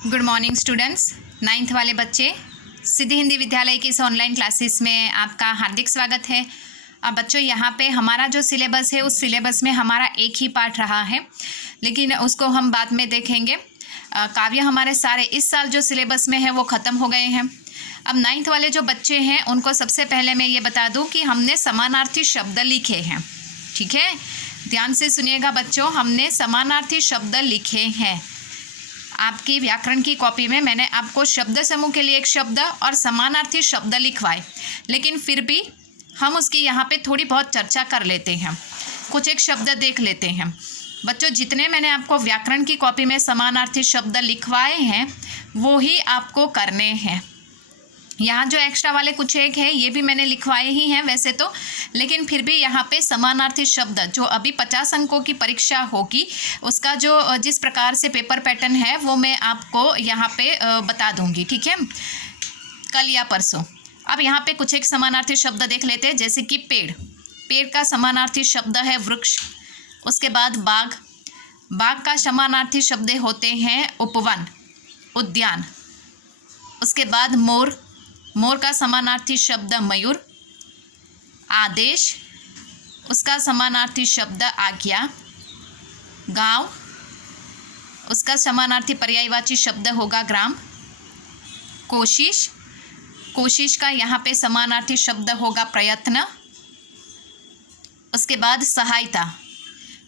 Good morning students. 9th वाले बच्चे, सिद्धि हिंदी विद्यालय की इस ऑनलाइन क्लासेस में आपका हार्दिक स्वागत है। अब बच्चों, यहाँ पे हमारा जो सिलेबस है उस सिलेबस में हमारा एक ही पार्ट रहा है, लेकिन उसको हम बाद में देखेंगे। काव्य हमारे सारे इस साल जो सिलेबस में है वो ख़त्म हो गए हैं। अब 9th वाले जो बच्चे हैं उनको सबसे पहले मैं ये बता दूँ कि हमने समानार्थी शब्द लिखे हैं। ठीक है, ध्यान से सुनिएगा बच्चों, हमने समानार्थी शब्द लिखे हैं। आपकी व्याकरण की कॉपी में मैंने आपको शब्द समूह के लिए एक शब्द और समानार्थी शब्द लिखवाए, लेकिन फिर भी हम उसकी यहाँ पे थोड़ी बहुत चर्चा कर लेते हैं, कुछ एक शब्द देख लेते हैं। बच्चों, जितने मैंने आपको व्याकरण की कॉपी में समानार्थी शब्द लिखवाए हैं वो ही आपको करने हैं। यहाँ जो एक्स्ट्रा वाले कुछ एक है ये भी मैंने लिखवाए ही हैं वैसे तो, लेकिन फिर भी यहाँ पे समानार्थी शब्द जो अभी 50 अंकों की परीक्षा होगी उसका जो जिस प्रकार से पेपर पैटर्न है वो मैं आपको यहाँ पे बता दूँगी। ठीक है, कल या परसों। अब यहाँ पे कुछ एक समानार्थी शब्द देख लेते हैं, जैसे कि पेड़। पेड़ का समानार्थी शब्द है वृक्ष। उसके बाद बाग। बाग का समानार्थी शब्द होते हैं उपवन, उद्यान। उसके बाद मोर। मोर का समानार्थी शब्द मयूर। आदेश, उसका समानार्थी शब्द आज्ञा। गांव, उसका समानार्थी पर्यायवाची शब्द होगा ग्राम। कोशिश, कोशिश का यहाँ पे समानार्थी शब्द होगा प्रयत्न। उसके बाद सहायता।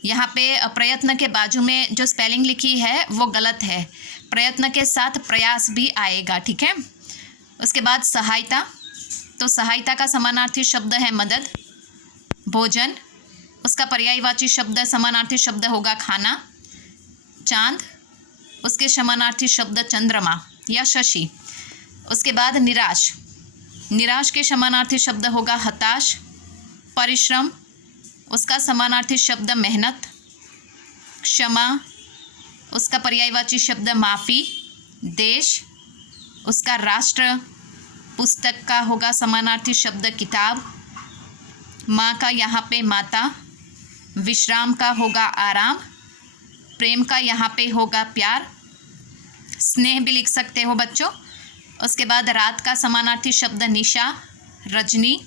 यहाँ पे प्रयत्न के बाजू में जो स्पेलिंग लिखी है वो गलत है, प्रयत्न के साथ प्रयास भी आएगा। ठीक है। उसके बाद सहायता, तो सहायता का समानार्थी शब्द है मदद। भोजन, उसका पर्यायवाची शब्द समानार्थी शब्द होगा खाना। चांद, उसके समानार्थी शब्द चंद्रमा या शशि। उसके बाद निराश। निराश के समानार्थी शब्द होगा हताश। परिश्रम, उसका समानार्थी शब्द मेहनत। क्षमा, उसका पर्यायवाची शब्द माफ़ी। देश, उसका राष्ट्र। पुस्तक का होगा समानार्थी शब्द किताब। माँ का यहाँ पे माता। विश्राम का होगा आराम। प्रेम का यहाँ पे होगा प्यार। स्नेह भी लिख सकते हो बच्चों। उसके बाद रात का समानार्थी शब्द निशा, रजनी।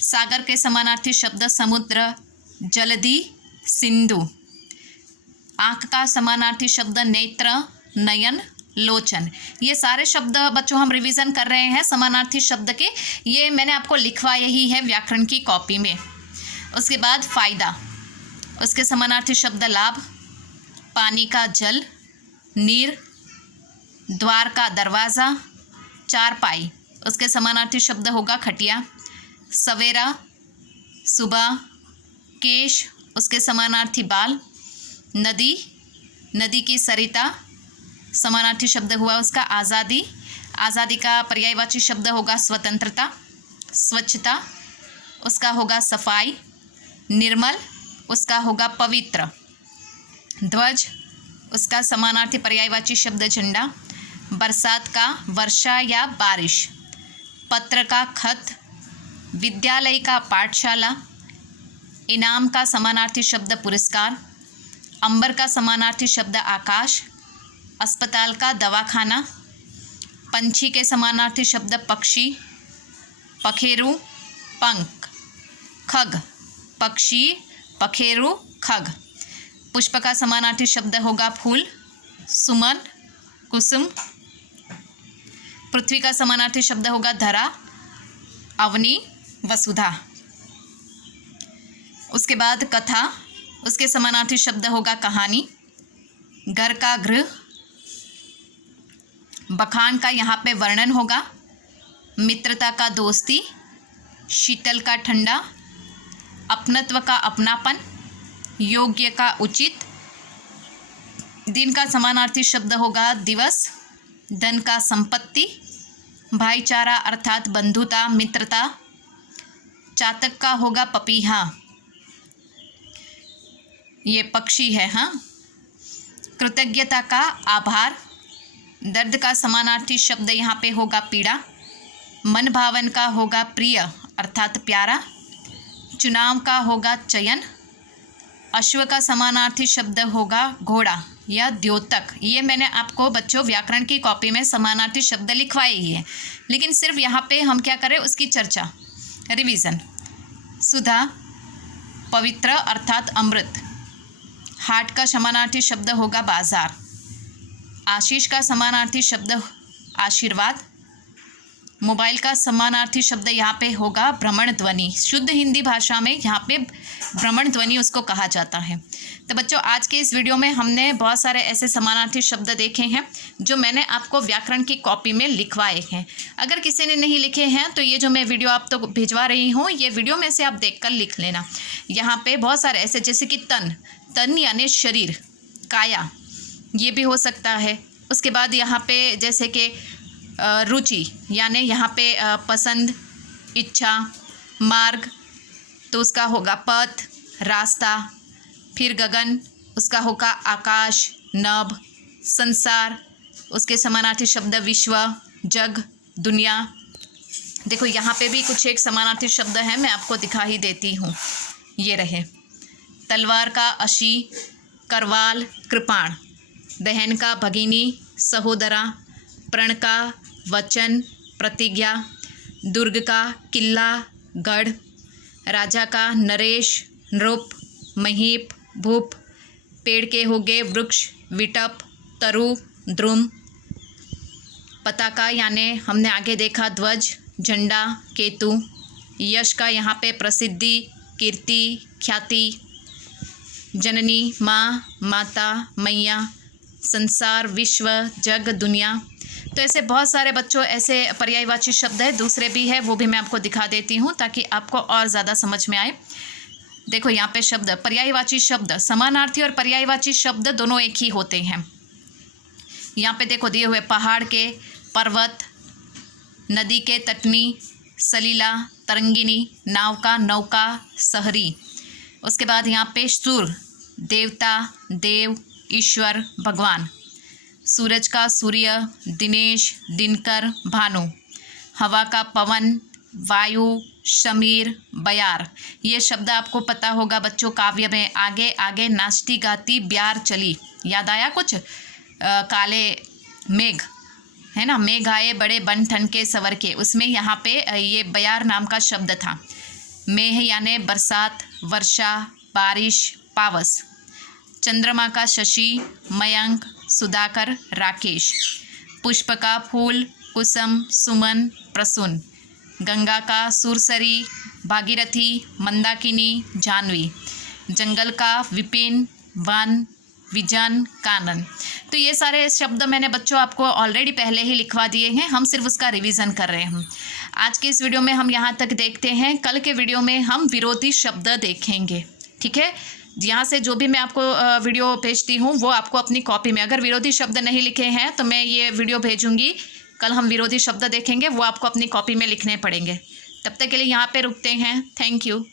सागर के समानार्थी शब्द समुद्र, जलधि, सिंधु। आँख का समानार्थी शब्द नेत्र, नयन, लोचन। ये सारे शब्द बच्चों हम रिवीजन कर रहे हैं समानार्थी शब्द के, ये मैंने आपको लिखवाया ही है व्याकरण की कॉपी में। उसके बाद फायदा, उसके समानार्थी शब्द लाभ। पानी का जल, नीर। द्वार का दरवाज़ा, चारपाई, उसके समानार्थी शब्द होगा खटिया। सवेरा, सुबह। केश, उसके समानार्थी बाल। नदी, नदी की सरिता, समानार्थी शब्द हुआ उसका आज़ादी। आज़ादी का पर्यायवाची शब्द होगा स्वतंत्रता। स्वच्छता, उसका होगा सफाई। निर्मल, उसका होगा पवित्र। ध्वज, उसका समानार्थी पर्यायवाची शब्द झंडा। बरसात का वर्षा या बारिश। पत्र का खत। विद्यालय का पाठशाला। इनाम का समानार्थी शब्द पुरस्कार। अंबर का समानार्थी शब्द आकाश। अस्पताल का दवाखाना। पंछी के समानार्थी शब्द पक्षी। पखेरु, पंख। खग, पक्षी, पखेरु, खग। पुष्प का समानार्थी शब्द होगा फूल। सुमन, कुसुम। पृथ्वी का समानार्थी शब्द होगा धरा। अवनी, वसुधा। उसके बाद कथा, उसके समानार्थी शब्द होगा कहानी। घर का गृह। बखान का यहाँ पे वर्णन होगा। मित्रता का दोस्ती। शीतल का ठंडा। अपनत्व का अपनापन। योग्य का उचित। दिन का समानार्थी शब्द होगा दिवस। धन का संपत्ति। भाईचारा अर्थात बंधुता, मित्रता। चातक का होगा पपीहा, ये पक्षी है। हाँ। कृतज्ञता का आभार। दर्द का समानार्थी शब्द यहाँ पे होगा पीड़ा। मन भावन का होगा प्रिय अर्थात प्यारा। चुनाव का होगा चयन। अश्व का समानार्थी शब्द होगा घोड़ा या द्योतक। ये मैंने आपको बच्चों व्याकरण की कॉपी में समानार्थी शब्द लिखवाए ही है, लेकिन सिर्फ यहाँ पे हम क्या करें उसकी चर्चा, रिवीजन। सुधा पवित्र अर्थात अमृत। हाट का समानार्थी शब्द होगा बाजार। आशीष का समानार्थी शब्द आशीर्वाद। मोबाइल का समानार्थी शब्द यहाँ पे होगा भ्रमण ध्वनि। शुद्ध हिंदी भाषा में यहाँ पे भ्रमण ध्वनि उसको कहा जाता है। तो बच्चों आज के इस वीडियो में हमने बहुत सारे ऐसे समानार्थी शब्द देखे हैं जो मैंने आपको व्याकरण की कॉपी में लिखवाए हैं। अगर किसी ने नहीं लिखे हैं तो ये जो मैं वीडियो आप तो भिजवा रही हूँ, ये वीडियो में से आप देखकर लिख लेना। यहाँ पे बहुत सारे ऐसे, जैसे कि तन यानी शरीर, काया, ये भी हो सकता है। उसके बाद यहाँ पे जैसे कि रुचि यानी यहाँ पे पसंद, इच्छा, मार्ग तो उसका होगा पथ, रास्ता। फिर गगन, उसका होगा आकाश, नभ। संसार, उसके समानार्थी शब्द विश्व, जग, दुनिया। देखो यहाँ पे भी कुछ एक समानार्थी शब्द है, मैं आपको दिखा ही देती हूँ, ये रहे। तलवार का अशी, करवाल, कृपाण। बहन का भगिनी, सहोदरा। प्रण का वचन, प्रतिज्ञा। दुर्ग का किला, गढ़। राजा का नरेश, नृप, महीप, भूप। पेड़ के हो गए वृक्ष, विटप, तरु, द्रुम। पताका यानी हमने आगे देखा ध्वज, झंडा, केतु। यश का यहाँ पे प्रसिद्धि, कीर्ति, ख्याति। जननी माँ, माता, मैया। संसार, विश्व, जग, दुनिया। तो ऐसे बहुत सारे बच्चों ऐसे पर्यायवाची शब्द है, दूसरे भी है, वो भी मैं आपको दिखा देती हूँ ताकि आपको और ज़्यादा समझ में आए। देखो यहाँ पे शब्द, पर्यायवाची शब्द, समानार्थी और पर्यायवाची शब्द दोनों एक ही होते हैं। यहाँ पे देखो दिए हुए पहाड़ के, पर्वत, नदी के तटनी, सलीला, तरंगिनी, नाव का नौका, सहरी। उसके बाद यहाँ पे सुर, देवता, देव, ईश्वर, भगवान। सूरज का सूर्य, दिनेश, दिनकर, भानु। हवा का पवन, वायु, शमीर, बयार। ये शब्द आपको पता होगा बच्चों, काव्य में आगे आगे नाचती गाती ब्यार चली। याद आया कुछ? काले मेघ है ना, मेघ आए बड़े बन ठन के सवर के, उसमें यहाँ पे ये बयार नाम का शब्द था। मेह यानी बरसात, वर्षा, बारिश, पावस। चंद्रमा का शशि, मयंक, सुधाकर, राकेश। पुष्प का फूल, कुसुम, सुमन, प्रसून। गंगा का सुरसरी, भागीरथी, मंदाकिनी, जानवी। जंगल का विपिन, वन, विजन, कानन। तो ये सारे शब्द मैंने बच्चों आपको ऑलरेडी पहले ही लिखवा दिए हैं, हम सिर्फ उसका रिवीजन कर रहे हैं। आज के इस वीडियो में हम यहाँ तक देखते हैं, कल के वीडियो में हम विरोधी शब्द देखेंगे। ठीक है, यहाँ से जो भी मैं आपको वीडियो भेजती हूँ वो आपको अपनी कॉपी में, अगर विरोधी शब्द नहीं लिखे हैं तो मैं ये वीडियो भेजूँगी, कल हम विरोधी शब्द देखेंगे, वो आपको अपनी कॉपी में लिखने पड़ेंगे। तब तक के लिए यहाँ पे रुकते हैं। Thank you.